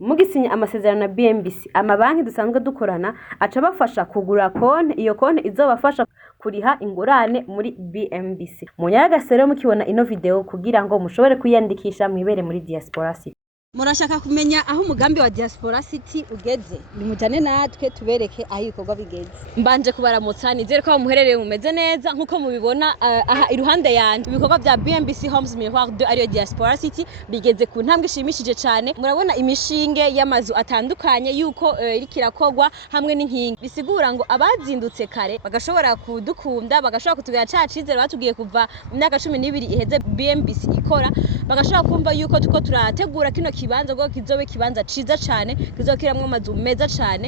mugisinya amasezerano na BMBC amabanki dusanzwe dukorana aca bafasha kugura konti, iyo konti izobafasha kuriha ingurane muri BMBC. Munyaragasero mukibona ino video kugira ngo mushobore kwiyandikisha mwibere muri Diaspora City. Murashaka kumenya aho umugambi wa Diaspora City ugeze, nimujane natwe tubereke aho ibikorwa bigeze. Mbanje kubaramutsa nizere ko muherereye mumeze neza nkuko mubibona aha iruhande yanje ibikorwa bya BMBC Homes Miroir 2 ariyo Diaspora City bigeze ku ntambwe ishimishije cyane. Murabona imishinge y'amazu atandukanye yuko irikirakorwa hamwe n'inkingi, bisigura ngo abazindutse kare bagashobora kudukunda, bagashobora kutugera cacizere batugiye kuva mu myaka 12 iheze BMBC ikora, bagashobora kumva yuko tuko turategura kino kibanza ngo kizobe kibanza ciza cyane kizokiramwe amazu meza cyane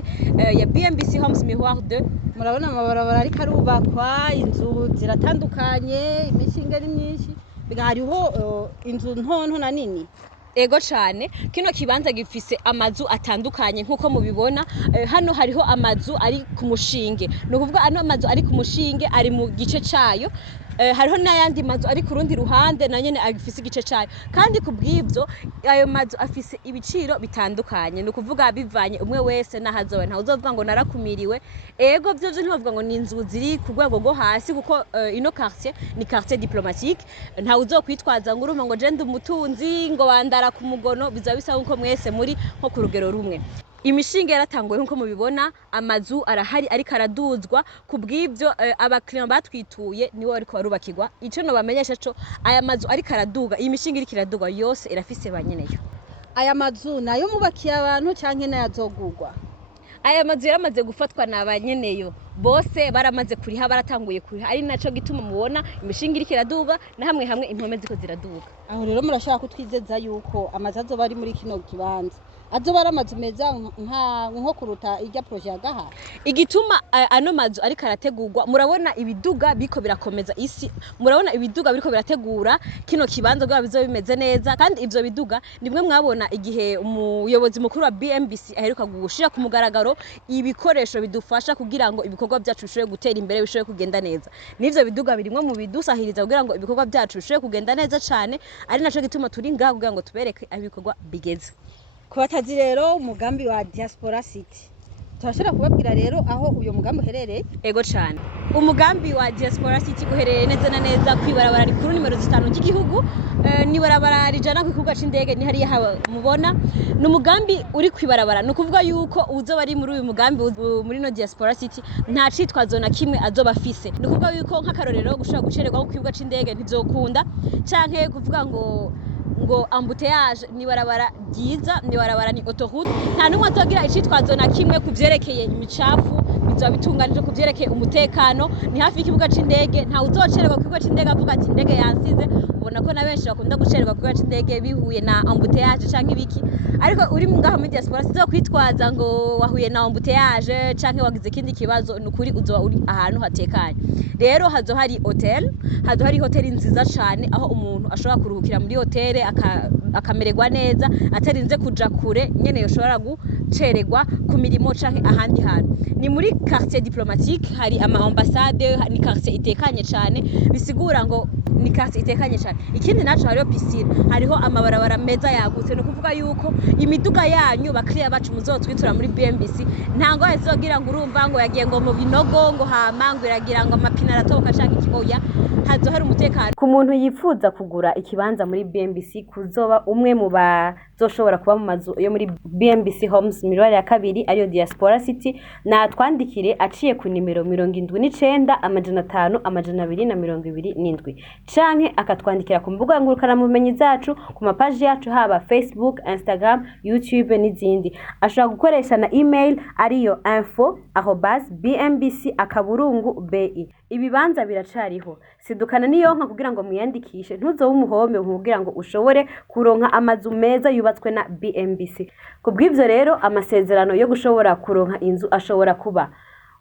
ya BMBC Homes Miroir 2. Murabona amabarabara ariko arubakwa, inzu ziratandukanye, imishinga ari myinshi, bigahariho inzu ntonto na nini. Ego cyane kino kibanza gifise amazu atandukanye nkuko mubibona. Hano hariho amazu ari ku mushinge, no kuvuga ano amazu ari ku mushinge ari mu gice cayo. Hariho n'ayandi mazu ari ku rundi ruhande na nyene agifise igice cayo, kandi kubw'ivyo ayo mazu afise ibiciro bitandukanye, no kuvuga bivanye umwe wese nahazowe, nta uzovuga ngo narakumiriwe. Ego byo ntibavuga ngo ni inzu ziri ku rwego rwo hasi, kuko ino quartier ni quartier diplomatique, nta uzokwitwaza ngo urumva ngo je ndi umutunzi ngo wandara ku mugono, biza bisa nko mwese muri nko ku rugero rumwe. Imishinga yaratanguye nkuko mubibona, amazu arahari ariko araduzwa. Kubw'ivyo abakiriya batwituye nibo ariko barubakirwa. Ico no bamenyesha co aya mazu ariko araduga, iyi mishinga iriko iraduga yose irafise banyeneyo. Aya mazu nayo mubakiye abantu canke nayazogurwa? Aya mazu yaramaze gufatwa na banyeneyo bose, baramaze kuriha, baratanguye kuriha, ari naco gituma mubona imishinga iriko iraduga na hamwe hamwe impome ziko ziraduga. Aho rero murashaka kutwizeza yuko amazu azoba ari muri kino kibanza azoba aramazu meza nko kuruta irya projet yagaha. Igituma ano mazu ariko arategurwa, murabona ibiduga biko birakomeza isi, murabona ibiduga biriko birategura kino kibanza ngo bizo bimeze neza. Kandi ivyo biduga nimwe mwabona igihe umuyobozi mukuru wa BMBC aheruka gushira ku mugaragaro ibikoresho bidufasha kugira ngo ibikorwa byacu bishobore gutera imbere, bishobore kugenda neza. Nivyo biduga birimwe mu bidusahiriza kugira ngo ibikorwa byacu bishobore kugenda neza cyane, ari naco gituma turi ngaho kugira ngo tubereke aho ibikorwa bigeze. Kubatazi rero umugambi wa Diaspora City, turashobora kubabwira rero aho uyo mugambi uherereye? Ego cyane, umugambi wa Diaspora City uherereye neza na neza kwibarabara rikuru nimero 5 ry'igihugu, ni barabara rijana ku kibuga c'indege, ni hariya mubona. Ni umugambi uri kwibarabara, no kuvuga yuko uzoba ari muri uyu mugambi muri no Diaspora City nta citwazo na kimwe azoba afise. Ni kuvuga yuko nk'akarorero gushaka gucererwa ku kibuga c'indege ntizokunda, canke kuvuga ngo embouteillage, ni barabara ryiza, ni barabara ni autoroute. Nta numwe atogira icitwazo na kimwe kuvyerekeye imicafu, bizoba bitunganije kuvyerekeye umutekano. Ni hafi y'ikibuga c'indege, nta uzocererwa ku kibuga c'indege avuga ati indege yansize. Ubona ko na benshi bakunda gucererwa ku kibuga c'indege bihuye na embouteillage canke ibiki, ariko uri ngaha muri Diaspora sizo kwitwaza ngo wahuye na embouteillage canke wagize ikindi kibazo. Nukuri uzoba uri ahantu hatekanye. Rero hazo hari hotel, hazo hari hotel nziza cyane aho umuntu ashobora kuruhukira muri hotel akamererwa neza atarinze kuja kure nyene yoshobora gucererwa ku mirimo canke ahandi hantu. Ni muri quartier diplomatique, hari ama ambassade, ni quartier itekanye cyane, bisigura ngo ni quartier itekanye cyane. Ikindi naco hariho piscine, hariho amabarabara meza yagutse, no kuvuga yuko imiduga yanyu bakiriya bacu muzotwitura muri BMBC ntango azogira ngo urumva ngo yagiye ngo mu binogo ngo hamangu iragira ngo amapine aratoboka canke ikiboya. Hazo hari umutekano. Ku muntu yifuza kugura ikibanza muri BMBC, kuzoba umwe mu bazoshobora kuba mu mazu yo muri BMBC Homes Miroir ya 2 ariyo Diaspora City, na twandikire aciye ku nimero 79 500 227 canke akatwandikira ku mbuga ngurukana mumenyi zacu ku mapaji yacu haba Facebook, Instagram, YouTube n'izindi. Ashobora gukoresha na email ariyo info@bmbc.bi. Ibibanza biracariho, sidukana niyonka kugira ngo mwiyandikishe, ntuzobe umuhome kugira ngo ushobore kuronka amazu meza yubatswe na BMBC. Kubw'ivyo rero amasezerano yo gushobora kuronka inzu ashobora kuba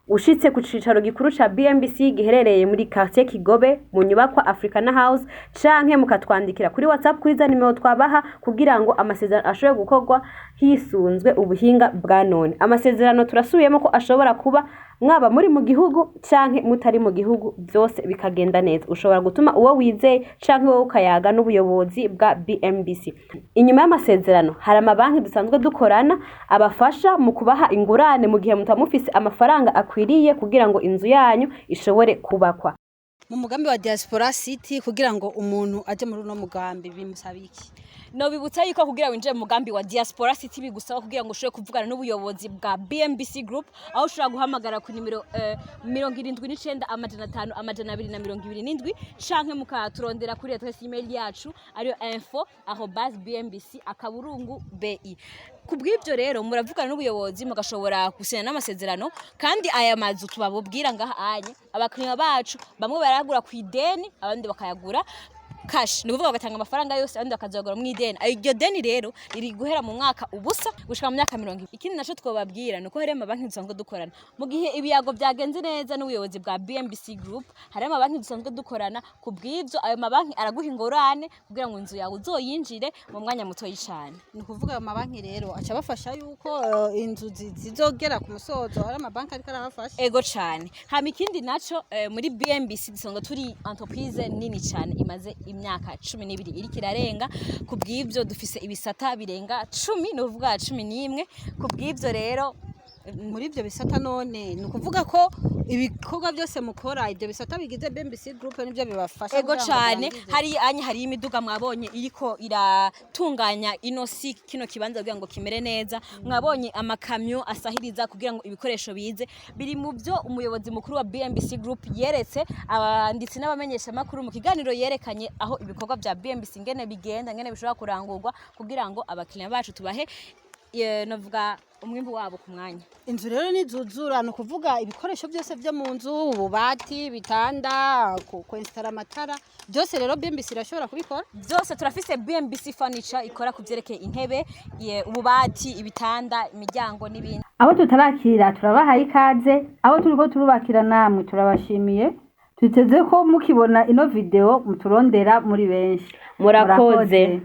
ushitse ku cicaro gikuru ca BMBC giherereye muri quartier Kigobe mu nyubakwa Africana House canke mukatwandikira kuri WhatsApp kuri za nimero twabaha kugira ngo amasezerano ashobore gukorwa hisunzwe ubuhinga bwa none. Amasezerano turasubiyemo ko ashobora kuba mwaba muri mu gihugu canke mutari mu gihugu, byose bikagenda neza. Ushobora gutuma uwo wizeye canke wowe ukayaga n'ubuyobozi bwa BMBC. Inyuma y'amasezerano hari amabanki dusanzwe dukorana abafasha mu kubaha ingurane mu gihe mutamufise amafaranga akwiriye kugira ngo inzu yanyu ishobore kubakwa. Mu mugambi wa Diaspora City kugira ngo umuntu aje muri uno mugambi bimusaba iki? No bibutsa yuko kugira winjire mu mugambi wa Diaspora City bigusaba kugira ngo ushobore kuvugana n'ubuyobozi bwa BMBC Group, aho ushobora guhamagara ku nimero 79 amajana 5 amajana 227 canke mukaturondera kuri adresse email yacu ariyo info@bmbc.bi. Kubw'ibyo rero muravugana n'ubuyobozi mugashobora gusinya n'amasezerano, kandi aya mazu tubabubwira ngaha anye abakiriya bacu bamwe baragura ku ideni abandi bakayagura cash, ni kuvuga bagatanga amafaranga yose abandi bakazagura mu ideni. Iryo deni rero riri guhera mu mwaka ubusa gushika mu myaka 20. Ikindi naco twobabwira nuko hari amabanki dusanzwe dukorana mu gihe ibiyago byagenze neza n'ubuyobozi bwa BMBC Group, hari amabanki dusanzwe dukorana. Kubw'ibyo ayo mabanki araguha ingorane kugira ngo inzu yawe uzoyinjire mu mwanya muto y'icane. Ni kuvuga ayo mabanki rero aca bafasha yuko inzu zizogera ku musozo, hari amabanki ariko arabafasha. Ego cane. Hama ikindi naco muri BMBC dusanzwe turi entreprise nini cane imaze imyaka 12 iri kirarenga. Kubw'ibyo dufise ibisata birenga 10, no kuvuga 11. Kubw'ibyo rero muri ibyo bisata none ni ukuvuga ko ibikorwa byose mukora ibyo bisata bigize BMBC Group nibyo bibafasha. Ego cane. Hari imiduga mwabonye iriko iratunganya inosi kino kibanza kugira ngo kimere neza. Mwabonye amakamyo asahiriza kugira ngo ibikoresho bize. Biri mu byo umuyobozi mukuru wa BMBC Group yeretse abanditsi n'abamenyesha makuru mu kiganiro yerekanye aho ibikorwa bya BMBC ngene bigenda, ngene bishobora kurangurwa kugira ngo abakiriya bacu tubahe novuga umwimbu wabo ku mwanya. Inzu rero nizuzura no kuvuga ibikoresho byose byo mu nzu, ububati, bitanda, kwinstara amatara, byose rero BMBC irashobora kubikora. Byose turafise BMBC Furniture ikora kuvyerekeye intebe, ububati, ibitanda, imiryango n'ibindi. Abo tutarakira turabahaye ikaze, abo turiko turubakira namwe turabashimiye. Tuteze ko mukibona ino video muturondera muri benshi. Murakoze.